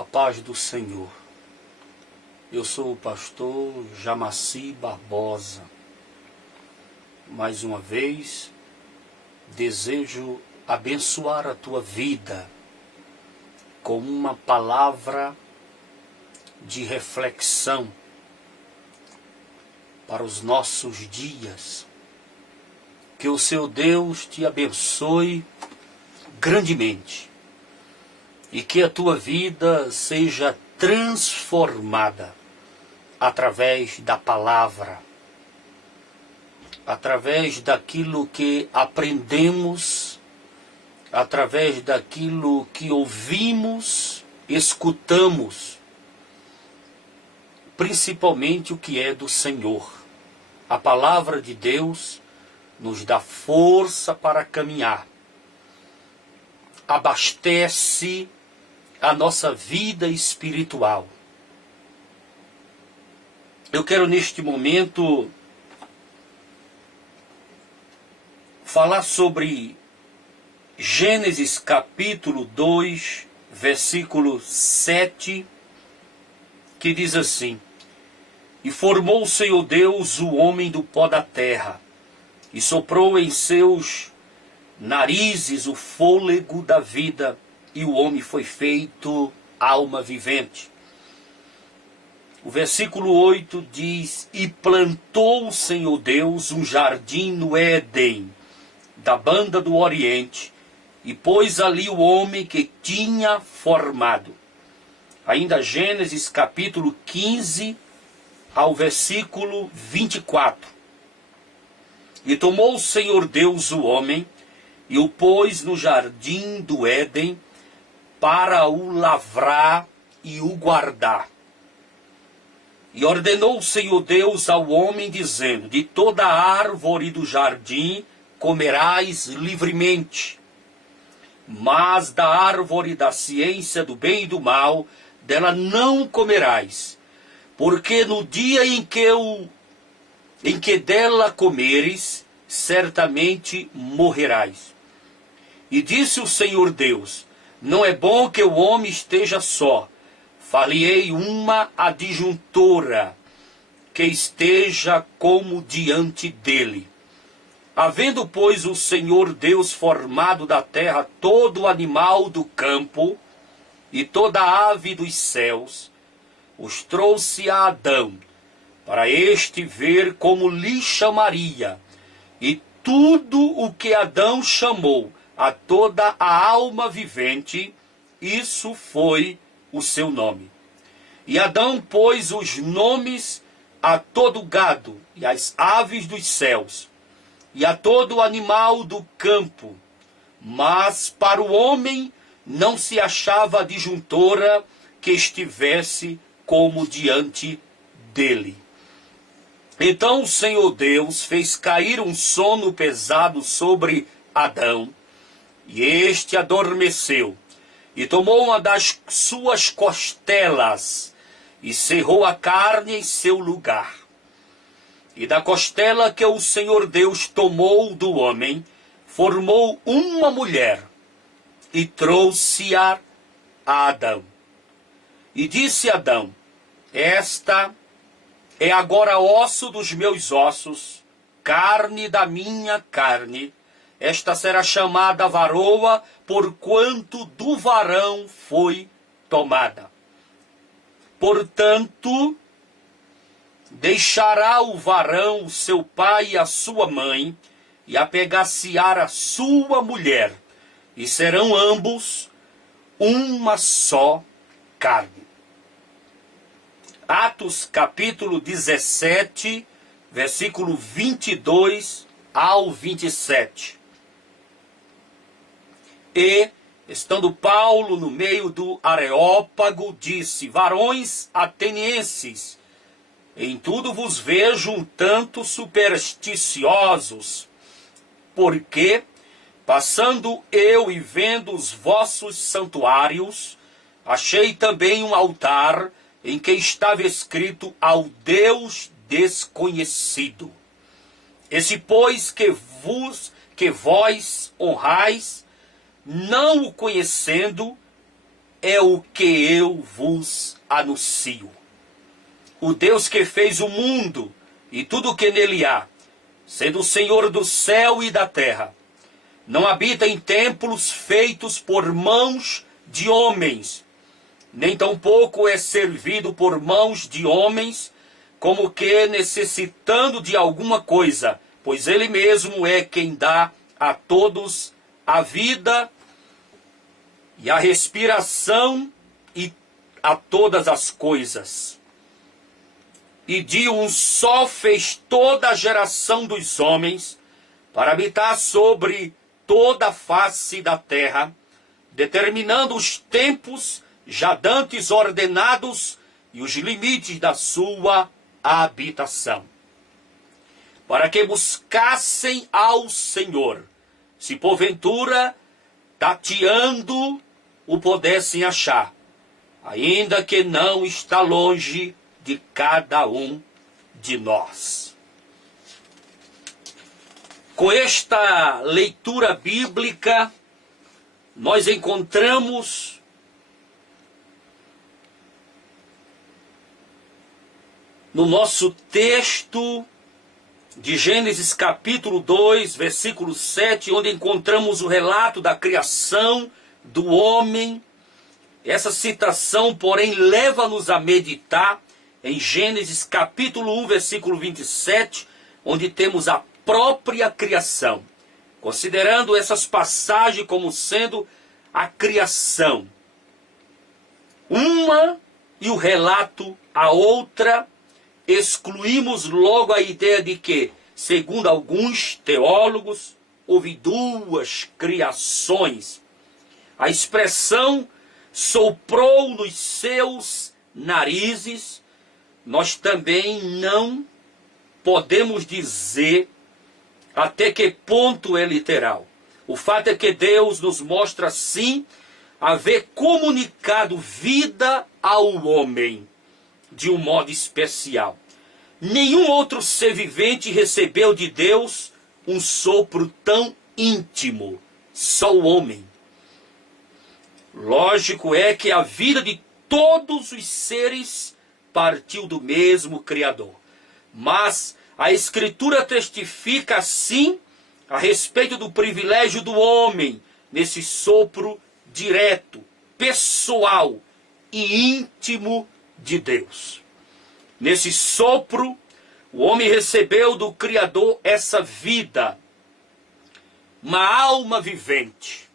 A paz do Senhor. Eu sou o pastor Jamaci Barbosa. Mais uma vez, desejo abençoar a tua vida com uma palavra de reflexão para os nossos dias. Que o seu Deus te abençoe grandemente e que a tua vida seja transformada através da palavra, através daquilo que aprendemos, através daquilo que ouvimos, escutamos, principalmente o que é do Senhor. A palavra de Deus nos dá força para caminhar, abastece a nossa vida espiritual. Eu quero neste momento falar sobre Gênesis capítulo 2, versículo 7, que diz assim: E formou o Senhor Deus o homem do pó da terra, e soprou em seus narizes o fôlego da vida, e o homem foi feito alma vivente. O versículo 8 diz: E plantou o Senhor Deus um jardim no Éden, da banda do Oriente, e pôs ali o homem que tinha formado. Ainda Gênesis capítulo 15, ao versículo 24. E tomou o Senhor Deus o homem, e o pôs no jardim do Éden, para o lavrar e o guardar. E ordenou o Senhor Deus ao homem, dizendo: De toda árvore do jardim comerás livremente, mas da árvore da ciência do bem e do mal, dela não comerás, porque no dia em que dela comeres, certamente morrerás. E disse o Senhor Deus: Não é bom que o homem esteja só. Far-lhe-ei uma adjuntora que esteja como diante dele. Havendo, pois, o Senhor Deus formado da terra todo animal do campo e toda ave dos céus, os trouxe a Adão, para este ver como lhe chamaria. E tudo o que Adão chamou a toda a alma vivente, isso foi o seu nome. E Adão pôs os nomes a todo gado, e às aves dos céus, e a todo animal do campo. Mas para o homem não se achava adjuntora que estivesse como diante dele. Então o Senhor Deus fez cair um sono pesado sobre Adão, e este adormeceu, e tomou uma das suas costelas, e cerrou a carne em seu lugar. E da costela que o Senhor Deus tomou do homem, formou uma mulher, e trouxe-a a Adão. E disse Adão: Esta é agora osso dos meus ossos, carne da minha carne. Esta será chamada varoa, porquanto do varão foi tomada. Portanto, deixará o varão seu pai e a sua mãe, e apegar-se-á a sua mulher, e serão ambos uma só carne. Atos capítulo 17, versículo 22 ao 27. E, estando Paulo no meio do Areópago, disse: Varões atenienses, em tudo vos vejo um tanto supersticiosos, porque, passando eu e vendo os vossos santuários, achei também um altar em que estava escrito: Ao Deus desconhecido. Esse, pois, que vós honrais, não o conhecendo, é o que eu vos anuncio. O Deus que fez o mundo e tudo o que nele há, sendo o Senhor do céu e da terra, não habita em templos feitos por mãos de homens, nem tampouco é servido por mãos de homens, como que necessitando de alguma coisa, pois ele mesmo é quem dá a todos a vida e a respiração e a todas as coisas. E de um só fez toda a geração dos homens, para habitar sobre toda a face da terra, determinando os tempos já dantes ordenados e os limites da sua habitação, para que buscassem ao Senhor, se porventura, tateando, o pudessem achar, ainda que não está longe de cada um de nós. Com esta leitura bíblica, nós encontramos no nosso texto de Gênesis capítulo 2, versículo 7, onde encontramos o relato da criação do homem. Essa citação, porém, leva-nos a meditar em Gênesis capítulo 1, versículo 27, onde temos a própria criação, considerando essas passagens como sendo a criação. Uma e o relato a outra, excluímos logo a ideia de que, segundo alguns teólogos, houve duas criações. A expressão soprou nos seus narizes, nós também não podemos dizer até que ponto é literal. O fato é que Deus nos mostra, sim, haver comunicado vida ao homem de um modo especial. Nenhum outro ser vivente recebeu de Deus um sopro tão íntimo, só o homem. Lógico é que a vida de todos os seres partiu do mesmo Criador. Mas a Escritura testifica, assim, a respeito do privilégio do homem nesse sopro direto, pessoal e íntimo de Deus. Nesse sopro, o homem recebeu do Criador essa vida, uma alma vivente.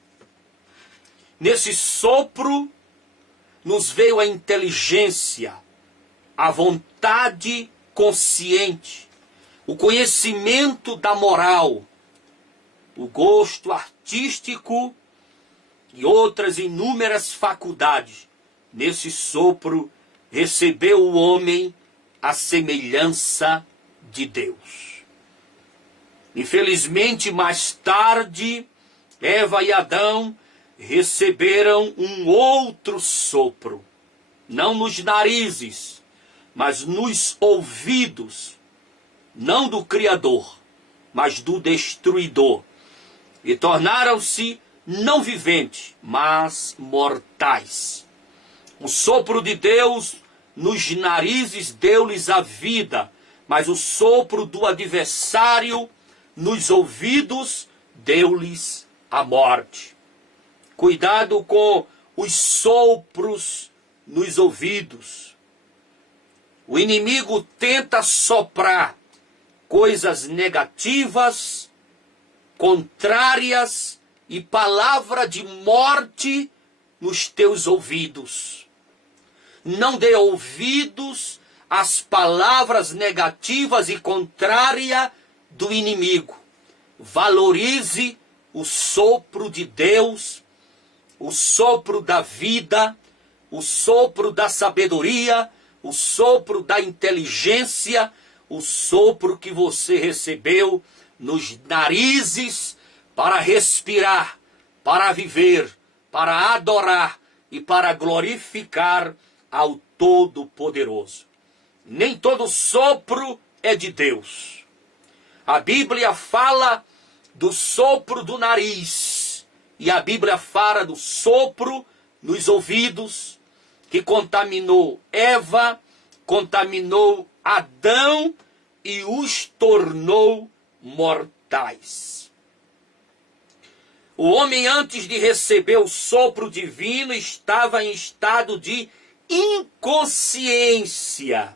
Nesse sopro, nos veio a inteligência, a vontade consciente, o conhecimento da moral, o gosto artístico e outras inúmeras faculdades. Nesse sopro, recebeu o homem a semelhança de Deus. Infelizmente, mais tarde, Eva e Adão receberam um outro sopro, não nos narizes, mas nos ouvidos, não do Criador, mas do destruidor, e tornaram-se não viventes, mas mortais. O sopro de Deus nos narizes deu-lhes a vida, mas o sopro do adversário nos ouvidos deu-lhes a morte. Cuidado com os sopros nos ouvidos. O inimigo tenta soprar coisas negativas, contrárias e palavra de morte nos teus ouvidos. Não dê ouvidos às palavras negativas e contrárias do inimigo. Valorize o sopro de Deus, o sopro da vida, o sopro da sabedoria, o sopro da inteligência, o sopro que você recebeu nos narizes para respirar, para viver, para adorar e para glorificar ao Todo-Poderoso. Nem todo sopro é de Deus. A Bíblia fala do sopro do nariz, e a Bíblia fala do sopro nos ouvidos, que contaminou Eva, contaminou Adão e os tornou mortais. O homem, antes de receber o sopro divino, estava em estado de inconsciência.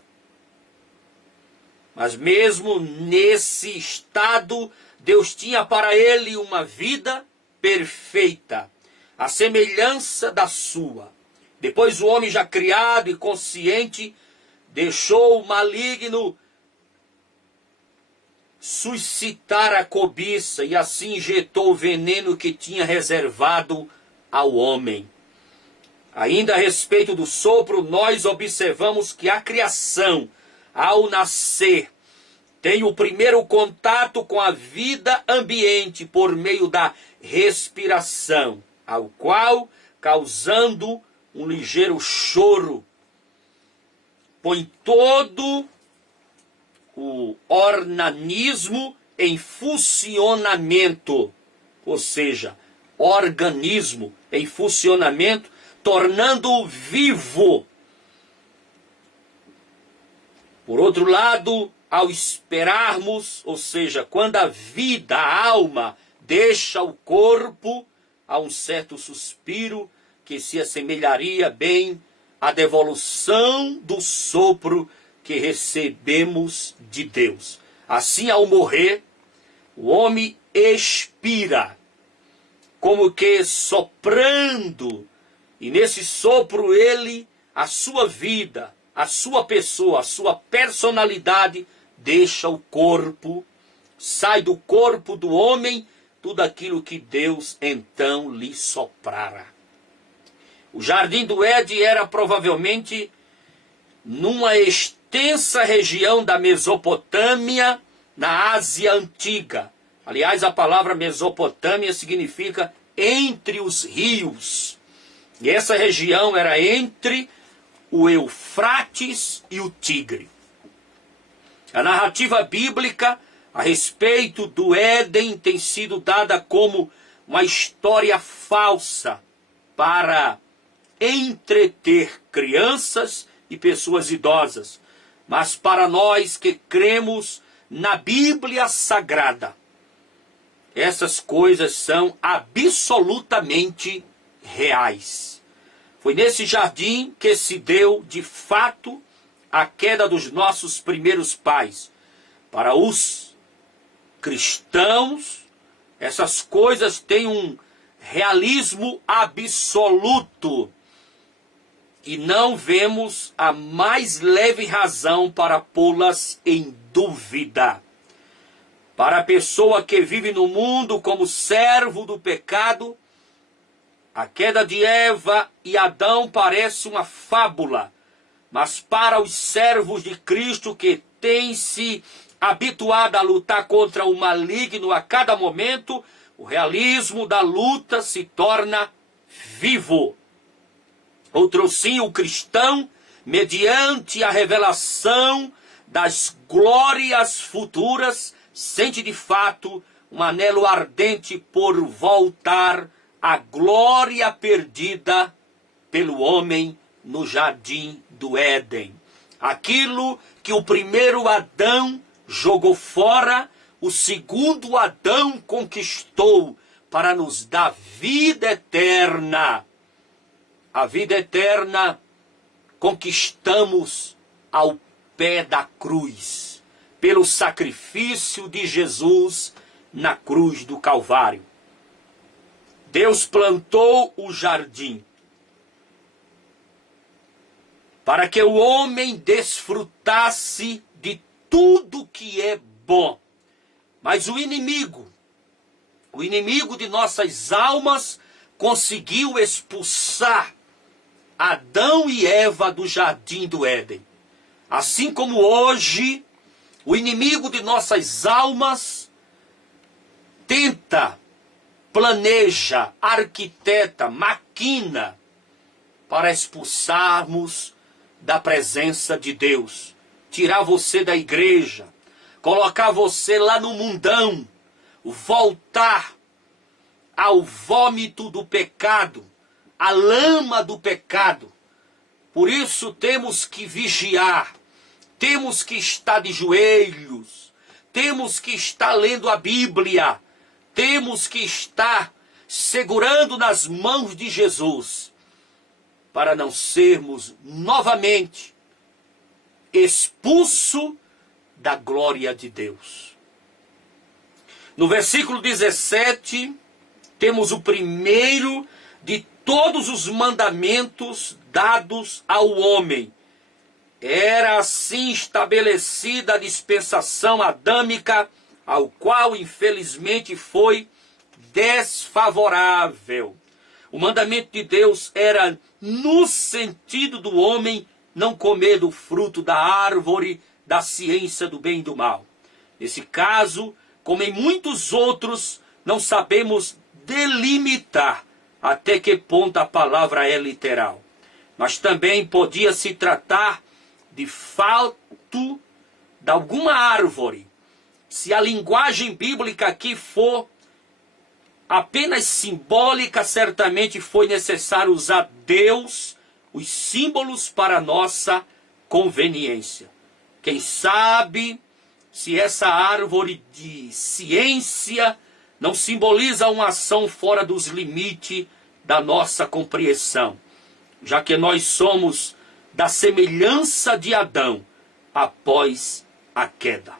Mas mesmo nesse estado, Deus tinha para ele uma vida perfeita, a semelhança da sua. Depois o homem, já criado e consciente, deixou o maligno suscitar a cobiça e assim injetou o veneno que tinha reservado ao homem. Ainda a respeito do sopro, nós observamos que a criação, ao nascer, tem o primeiro contato com a vida ambiente por meio da respiração, ao qual, causando um ligeiro choro, põe todo o organismo em funcionamento, ou seja, organismo em funcionamento, tornando-o vivo. Por outro lado, ao esperarmos, ou seja, quando a vida, a alma, deixa o corpo, há um certo suspiro que se assemelharia bem à devolução do sopro que recebemos de Deus. Assim, ao morrer, o homem expira, como que soprando, e nesse sopro ele, a sua vida, a sua pessoa, a sua personalidade, deixa o corpo, sai do corpo do homem tudo aquilo que Deus então lhe soprara. O jardim do Éden era provavelmente numa extensa região da Mesopotâmia, na Ásia Antiga. Aliás, a palavra Mesopotâmia significa entre os rios. E essa região era entre o Eufrates e o Tigre. A narrativa bíblica a respeito do Éden tem sido dada como uma história falsa para entreter crianças e pessoas idosas. Mas para nós que cremos na Bíblia Sagrada, essas coisas são absolutamente reais. Foi nesse jardim que se deu, de fato, a queda dos nossos primeiros pais. Para os cristãos, essas coisas têm um realismo absoluto. E não vemos a mais leve razão para pô-las em dúvida. Para a pessoa que vive no mundo como servo do pecado, a queda de Eva e Adão parece uma fábula, mas para os servos de Cristo que têm se habituado a lutar contra o maligno a cada momento, o realismo da luta se torna vivo. Outrossim, o cristão, mediante a revelação das glórias futuras, sente de fato um anelo ardente por voltar à glória perdida pelo homem no jardim do Éden. Aquilo que o primeiro Adão jogou fora, o segundo Adão conquistou para nos dar vida eterna. A vida eterna conquistamos ao pé da cruz, pelo sacrifício de Jesus na cruz do Calvário. Deus plantou o jardim para que o homem desfrutasse de tudo que é bom. Mas o inimigo de nossas almas, conseguiu expulsar Adão e Eva do jardim do Éden. Assim como hoje, o inimigo de nossas almas tenta, planeja, arquiteta, maquina para expulsarmos da presença de Deus, tirar você da igreja, colocar você lá no mundão, voltar ao vômito do pecado, a lama do pecado. Por isso temos que vigiar, temos que estar de joelhos, temos que estar lendo a Bíblia, temos que estar segurando nas mãos de Jesus, para não sermos novamente expulsos da glória de Deus. No versículo 17, temos o primeiro de todos os mandamentos dados ao homem. Era assim estabelecida a dispensação adâmica, ao qual infelizmente foi desfavorável. O mandamento de Deus era no sentido do homem não comer do fruto da árvore da ciência do bem e do mal. Nesse caso, como em muitos outros, não sabemos delimitar até que ponto a palavra é literal. Mas também podia se tratar de fato de alguma árvore. Se a linguagem bíblica aqui for apenas simbólica, certamente foi necessário usar Deus, os símbolos para nossa conveniência. Quem sabe se essa árvore de ciência não simboliza uma ação fora dos limites da nossa compreensão, já que nós somos da semelhança de Adão após a queda.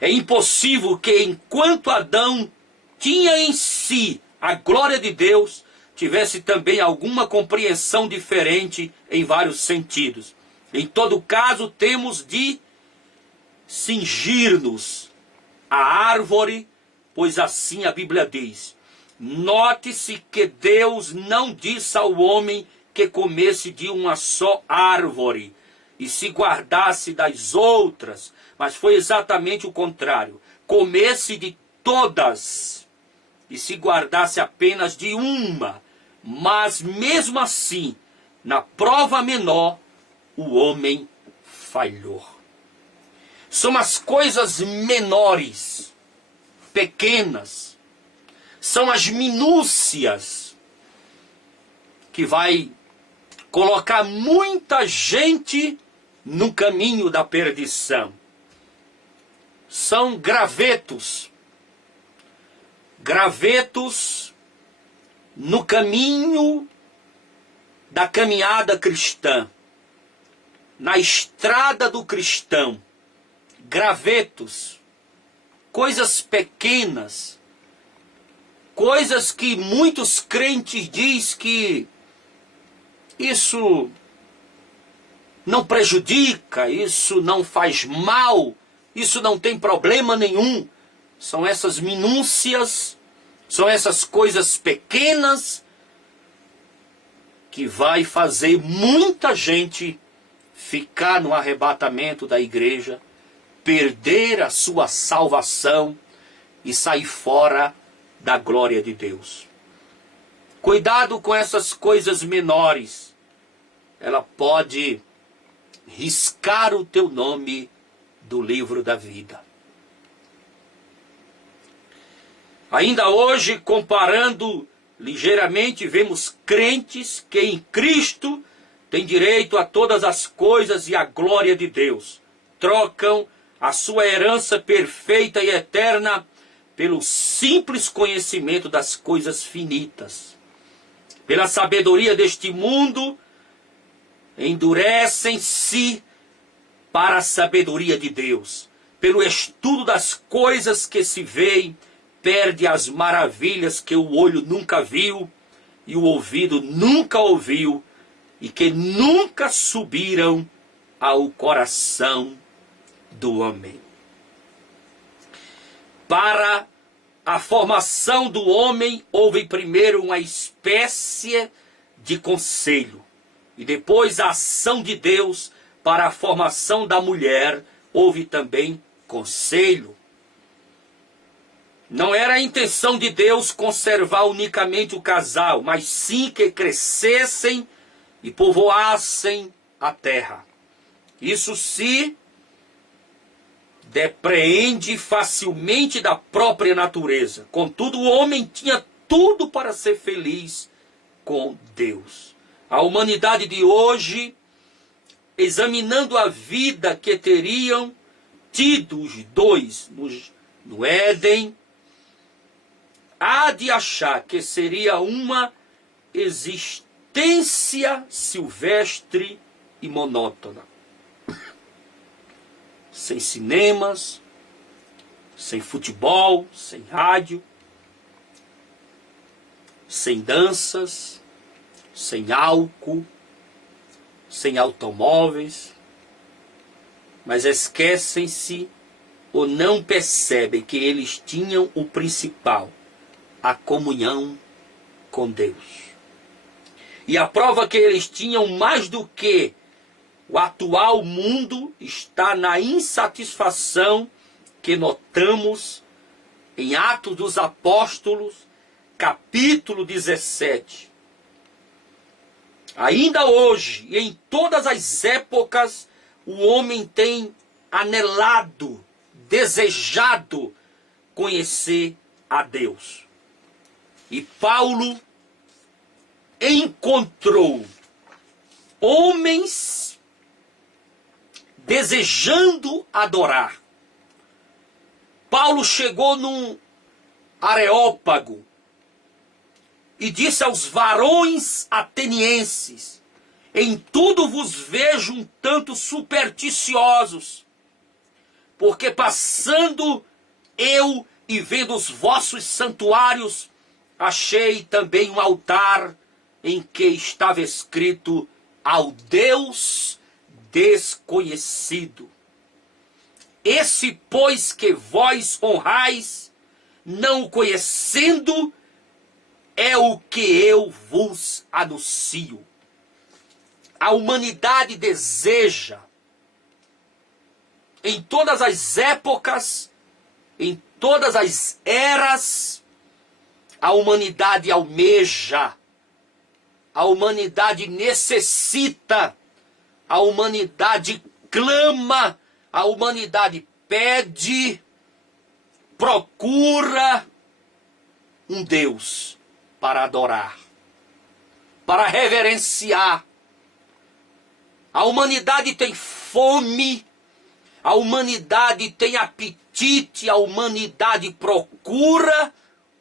É impossível que enquanto Adão tinha em si a glória de Deus, tivesse também alguma compreensão diferente em vários sentidos. Em todo caso, temos de cingir-nos à árvore, pois assim a Bíblia diz. Note-se que Deus não disse ao homem que comesse de uma só árvore e se guardasse das outras, mas foi exatamente o contrário. Comesse de todas e se guardasse apenas de uma, mas mesmo assim, na prova menor, o homem falhou. São as coisas menores, pequenas, são as minúcias que vai colocar muita gente no caminho da perdição. São gravetos no caminho da caminhada cristã, na estrada do cristão. Gravetos, coisas pequenas, coisas que muitos crentes dizem que isso não prejudica, isso não faz mal, isso não tem problema nenhum. São essas minúcias, são essas coisas pequenas que vai fazer muita gente ficar no arrebatamento da igreja, perder a sua salvação e sair fora da glória de Deus. Cuidado com essas coisas menores. Ela pode riscar o teu nome do livro da vida. Ainda hoje, comparando ligeiramente, vemos crentes que em Cristo têm direito a todas as coisas e a glória de Deus. Trocam a sua herança perfeita e eterna pelo simples conhecimento das coisas finitas. Pela sabedoria deste mundo, endurecem-se para a sabedoria de Deus. Pelo estudo das coisas que se veem, perde as maravilhas que o olho nunca viu e o ouvido nunca ouviu e que nunca subiram ao coração do homem. Para a formação do homem, houve primeiro uma espécie de conselho. E depois a ação de Deus para a formação da mulher, houve também conselho. Não era a intenção de Deus conservar unicamente o casal, mas sim que crescessem e povoassem a terra. Isso se depreende facilmente da própria natureza. Contudo, o homem tinha tudo para ser feliz com Deus. A humanidade de hoje, examinando a vida que teriam tido os dois no Éden, há de achar que seria uma existência silvestre e monótona. Sem cinemas, sem futebol, sem rádio, sem danças, sem álcool, sem automóveis, mas esquecem-se ou não percebem que eles tinham o principal, a comunhão com Deus. E a prova que eles tinham mais do que o atual mundo está na insatisfação que notamos em Atos dos Apóstolos, capítulo 17. Ainda hoje e em todas as épocas, o homem tem anelado, desejado conhecer a Deus. E Paulo encontrou homens desejando adorar. Paulo chegou num Areópago e disse aos varões atenienses: em tudo vos vejo um tanto supersticiosos, porque passando eu e vendo os vossos santuários, achei também um altar em que estava escrito: ao Deus desconhecido. Esse, pois, que vós honrais, não o conhecendo, é o que eu vos anuncio. A humanidade deseja, em todas as épocas, em todas as eras, a humanidade almeja, a humanidade necessita, a humanidade clama, a humanidade pede, procura um Deus para adorar, para reverenciar. A humanidade tem fome, a humanidade tem apetite, a humanidade procura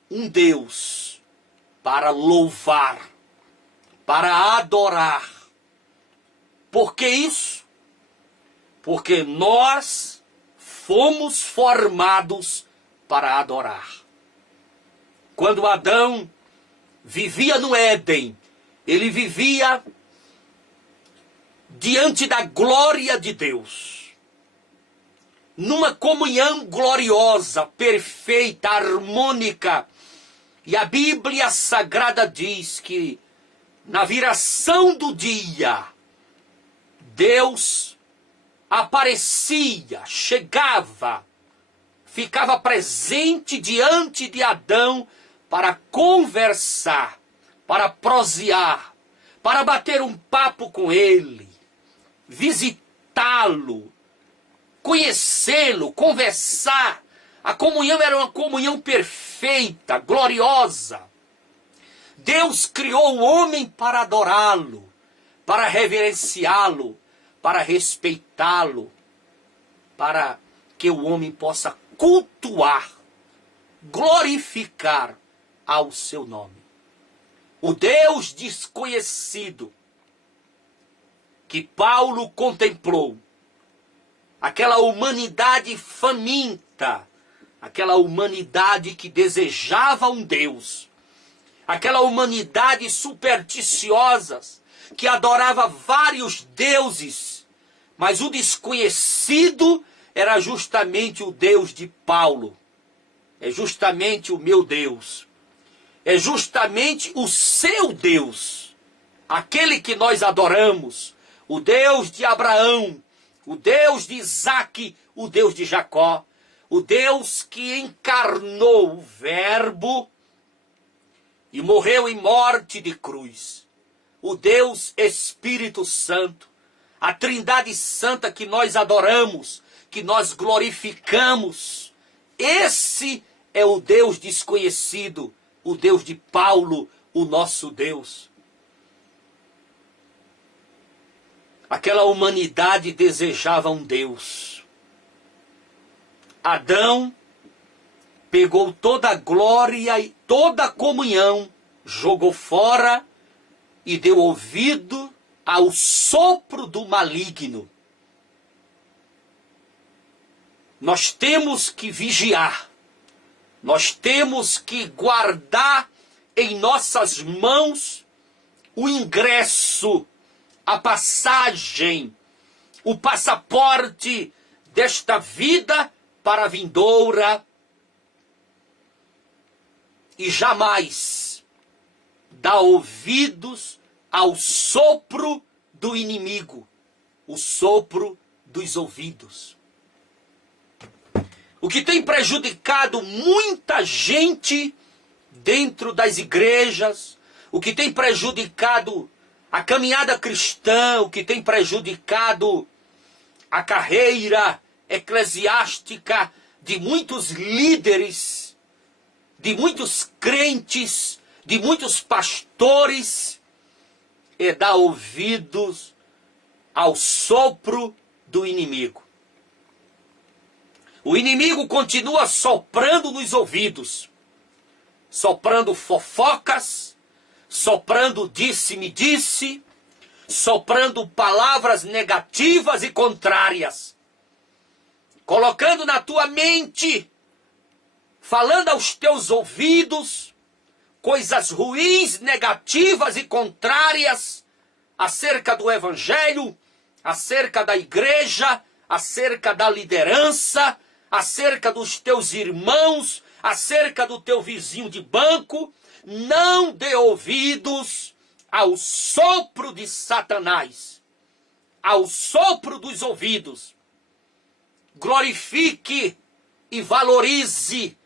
um Deus para louvar, para adorar. Por que isso? Porque nós fomos formados para adorar. Quando Adão vivia no Éden, ele vivia diante da glória de Deus, numa comunhão gloriosa, perfeita, harmônica. E a Bíblia Sagrada diz que na viração do dia, Deus aparecia, chegava, ficava presente diante de Adão para conversar, para prosear, para bater um papo com ele, visitá-lo, conhecê-lo, conversar. A comunhão era uma comunhão perfeita, gloriosa. Deus criou o homem para adorá-lo, para reverenciá-lo, para respeitá-lo, para que o homem possa cultuar, glorificar ao seu nome. O Deus desconhecido que Paulo contemplou, aquela humanidade faminta, aquela humanidade que desejava um Deus, aquela humanidade supersticiosa, que adorava vários deuses, mas o desconhecido era justamente o Deus de Paulo. É justamente o meu Deus. É justamente o seu Deus. Aquele que nós adoramos. O Deus de Abraão. O Deus de Isaque. O Deus de Jacó. O Deus que encarnou o Verbo e morreu em morte de cruz. O Deus Espírito Santo, a Trindade Santa que nós adoramos, que nós glorificamos. Esse é o Deus desconhecido, o Deus de Paulo, o nosso Deus. Aquela humanidade desejava um Deus. Adão pegou toda a glória e toda a comunhão, jogou fora e deu ouvido ao sopro do maligno. Nós temos que vigiar, nós temos que guardar em nossas mãos o ingresso, a passagem, o passaporte desta vida para a vindoura, e jamais dar ouvidos ao sopro do inimigo, o sopro dos ouvidos. O que tem prejudicado muita gente dentro das igrejas, o que tem prejudicado a caminhada cristã, o que tem prejudicado a carreira eclesiástica de muitos líderes, de muitos crentes, de muitos pastores, é dar ouvidos ao sopro do inimigo. O inimigo continua soprando nos ouvidos, soprando fofocas, soprando disse-me-disse, soprando palavras negativas e contrárias, colocando na tua mente, falando aos teus ouvidos, coisas ruins, negativas e contrárias acerca do evangelho, acerca da igreja, acerca da liderança, acerca dos teus irmãos, acerca do teu vizinho de banco. Não dê ouvidos ao sopro de Satanás, ao sopro dos ouvidos. Glorifique e valorize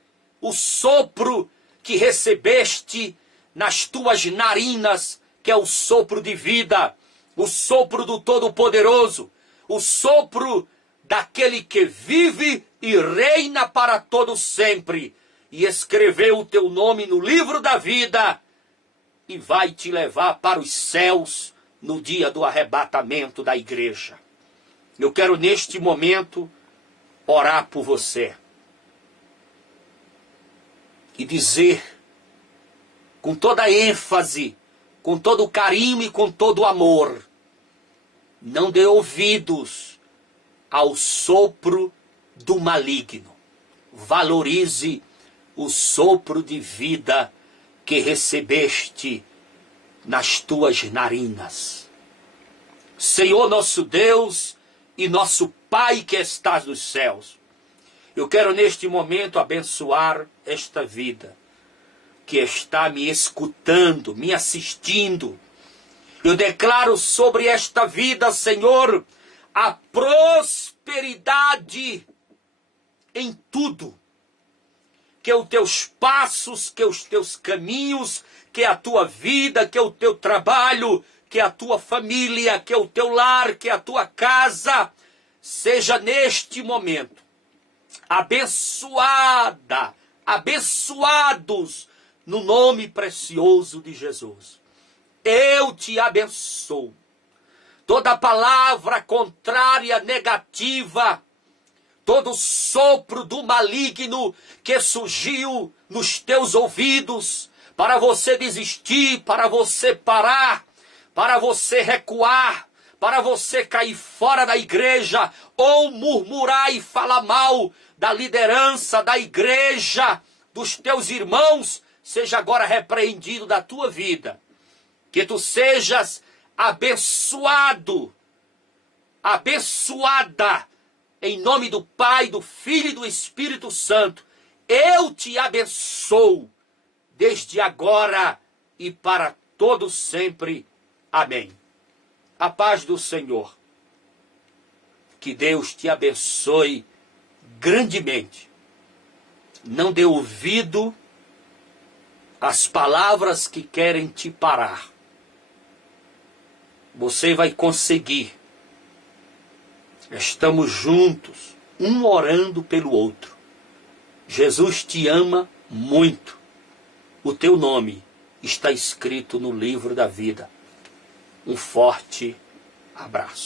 o sopro que recebeste nas tuas narinas, que é o sopro de vida, o sopro do Todo-Poderoso, o sopro daquele que vive e reina para todo sempre, e escreveu o teu nome no livro da vida, e vai te levar para os céus no dia do arrebatamento da igreja. Eu quero neste momento orar por você e dizer com toda ênfase, com todo carinho e com todo amor: não dê ouvidos ao sopro do maligno. Valorize o sopro de vida que recebeste nas tuas narinas. Senhor nosso Deus e nosso Pai que estás nos céus, eu quero neste momento abençoar esta vida que está me escutando, me assistindo. Eu declaro sobre esta vida, Senhor, a prosperidade em tudo. Que os teus passos, que os teus caminhos, que a tua vida, que o teu trabalho, que a tua família, que o teu lar, que a tua casa, seja neste momento abençoada, abençoados no nome precioso de Jesus. Eu te abençoo. Toda palavra contrária, negativa, todo sopro do maligno que surgiu nos teus ouvidos, para você desistir, para você parar, para você recuar, para você cair fora da igreja, ou murmurar e falar mal da liderança da igreja, dos teus irmãos, seja agora repreendido da tua vida. Que tu sejas abençoado, abençoada, em nome do Pai, do Filho e do Espírito Santo. Eu te abençoo, desde agora e para todo sempre. Amém. A paz do Senhor. Que Deus te abençoe grandemente. Não dê ouvido às palavras que querem te parar. Você vai conseguir. Estamos juntos, um orando pelo outro. Jesus te ama muito. O teu nome está escrito no livro da vida. Um forte abraço.